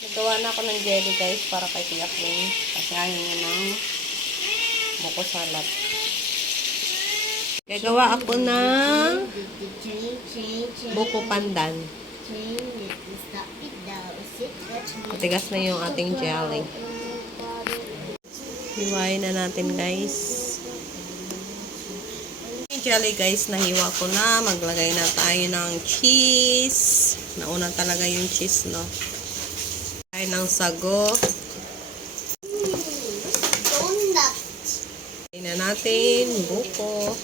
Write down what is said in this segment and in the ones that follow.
Nagawa na ako ng jelly guys para kay Kuya Queen. Kasi ayaw niya ng buko salad. Gagawa ako ng buko pandan. Matigas na yung ating jelly. Hiwain na natin guys. Jelly guys, nahiwa ko na. Maglagay na tayo ng cheese. Nauna talaga yung cheese, no? Tayo ng sago. Na natin buko.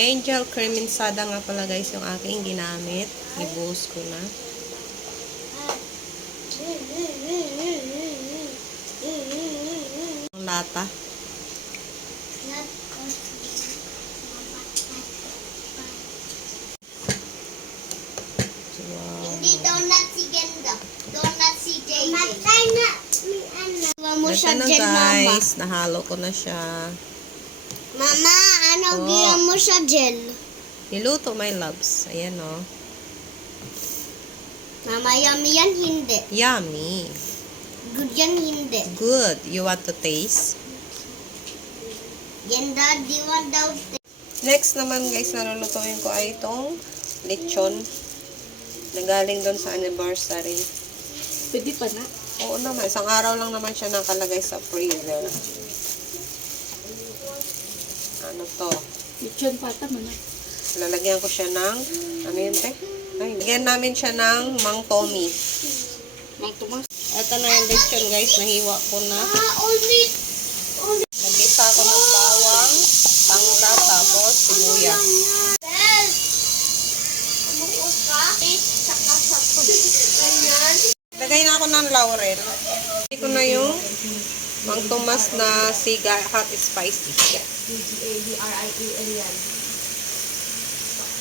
Angel cream insada nga pala guys yung aking ginamit. Ibuhos ko na. Lata. Wow. Hindi donut si Genda. Donut si JJ. Matay na. Gawa mo siya gel, mama. guys. Nahalo ko na siya. Mama, ano Oh. ginawa mo siya gel? Niluto my loves. Ayan o. Oh. Mama, yummy yan, hindi. Yummy. Good yan, hindi. Good. You want to taste? Genda, di want daw Next naman guys, nalulutuin ko ay itong lechon na galing doon sa anniversary. Pwede pa na. Oo naman, isang araw lang naman siya nakalagay sa freezer. Ano to? Lechon pata man na. Lalagyan ko siya ng, ano yun te? Ay, lagyan namin siya ng mang Tommy. Mang tumas. Ito na yung lechon guys, nahiwa ko na. Ah, only. Nag-isa ko ng bawang, tangka, tapos sibuyas. Bel. Bukos ka? Eh, saka sa Ganyan. Lagay na ako ng laurel. Ko na yung mang Tomas na siga hot spicy. Yan.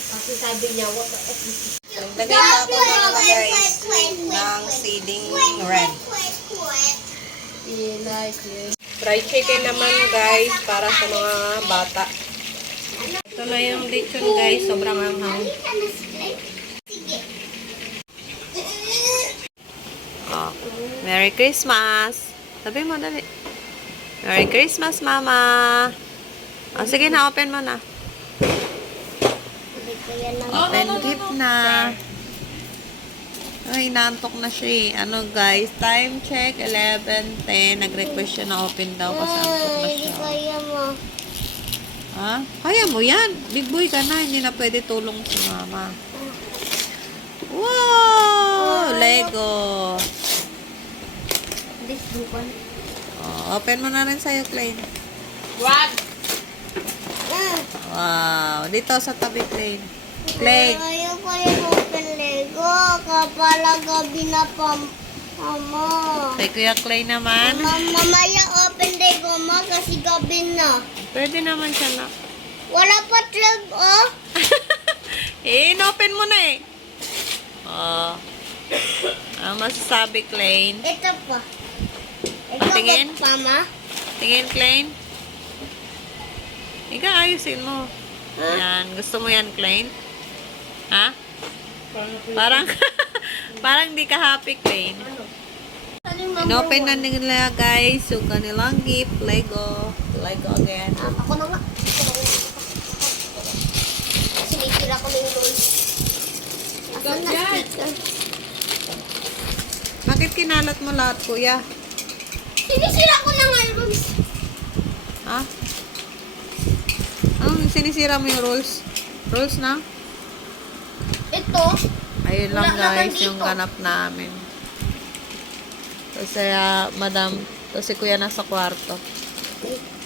Kasi sabi niya, what the F is Lagay na ako ano guys, ng seeding red. Fried chicken naman guys, para sa mga bata. Ito na yung lechon guys, sobrang anghang. Sige. Oh. Merry Christmas! Sabi mo, dali. Merry Christmas, Mama! Oh, sige na, open mo na. Open gift na. Ay, inaantok na siya eh. Ano guys, time check, 11.10. Nag-request siya na open daw kasi antok na siya. kaya mo. Ha? Kaya mo yan. Big boy ka na. Hindi na pwede tulong si mama. Wow! Lego. Bukan. Oh, open mo na rin sa'yo, Klein. What? Ah. Wow. Dito sa tabi, Klein. Klein. Ayaw ko yung open Lego. Kapala gabi na pa, mama. Kay Kuya Klein naman. Mama, mamaya open Lego mo kasi gabi na. Pwede naman siya na. Wala pa 12, oh. eh, in-open mo na eh. Oh. Ano masasabi, Klein? Ito pa. Pa, mama. Tingin, Klein. Ika, ayusin mo. Yan. Gusto mo yan, Klein? Ha? Parang, parang di ka happy, Klein. Inopen na nila, guys, yung kanilang gift. Lego. Lego again. Ah, ako na nga. Sinisira ko na yung rolls. Sticker? Bakit kinalat mo lahat, kuya? Sinisira ko na nga yung rolls. Ha? Anong sinisira mo yung rules? Rules na? Ito. Ayun lang guys, dito. yung ganap namin. Kasi ah, madam, to si kuya nasa kwarto.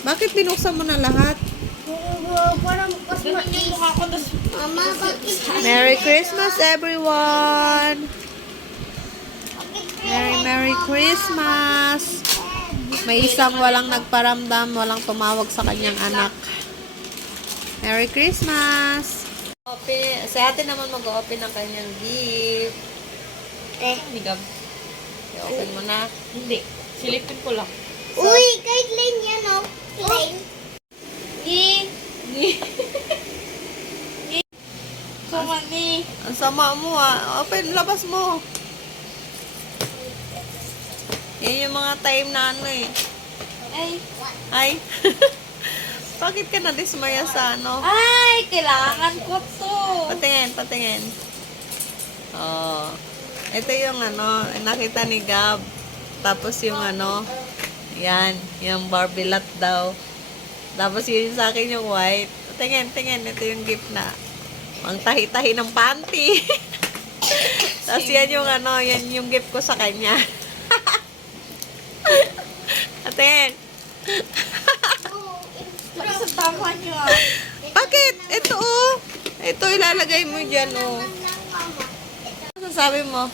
Bakit binuksan mo na lahat? Parang mas mais. Mama, bakit? Merry Christmas everyone! Merry Merry Christmas! May isang walang nagparamdam, walang tumawag sa kanyang anak. Merry Christmas! Open, si ate naman mag-open ng kanyang gift. Eh. Hindi Gab. I-open mo na. Hindi. Silipin ko lang. Uy, kay Glenn yan, oh. Glenn. Ni. Ni. naman eh. Ang sama mo ah. Open, labas mo. Yan yung mga time na ano eh. Ay. Ay. Bakit ka na-dismaya sa ano? Ay, kailangan ko to. Patingin, patingin. Oh. Ito yung ano, nakita ni Gab. Tapos yung ano, yan, yung Barbie lot daw. Tapos yun sa akin yung white. Tingin, tingin, ito yung gift na. Ang tahi-tahi ng panty. Tapos yan yung ano, yan yung gift ko sa kanya. Atin. Pero sa tama niyo ah. Bakit? Ito oh. Ito ilalagay mo dyan oh. Ano sabi mo?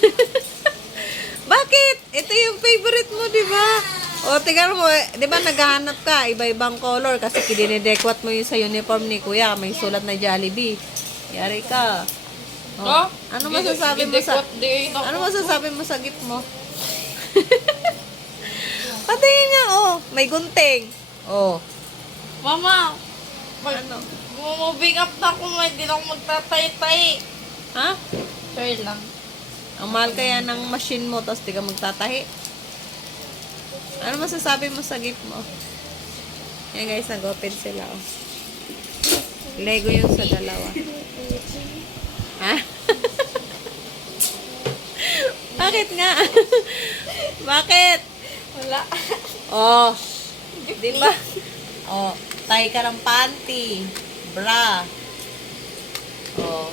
Bakit? Ito yung favorite mo, di ba? O, tingnan mo, eh, di ba naghahanap ka, iba-ibang color kasi kinidekwat mo yun sa uniform ni Kuya, may sulat na Jollibee. Yari ka. O, ano masasabi mo sa... Ano masasabi mo sa gift mo? Patingin nga, oh. May gunting. Oh. Mama, mag, Ano? moving up na ako, hindi na ako magtatay-tay. Ha? Sure lang. Ang mahal kaya ng machine mo, tapos di ka magtatahi. Ano masasabi mo sa gift mo? Yan guys, nag-open sila. Oh. Lego yung sa dalawa. Ha? Bakit nga? Bakit? Wala. Oh, di ba? Oh, tahi ka ng panty, bra. Oh,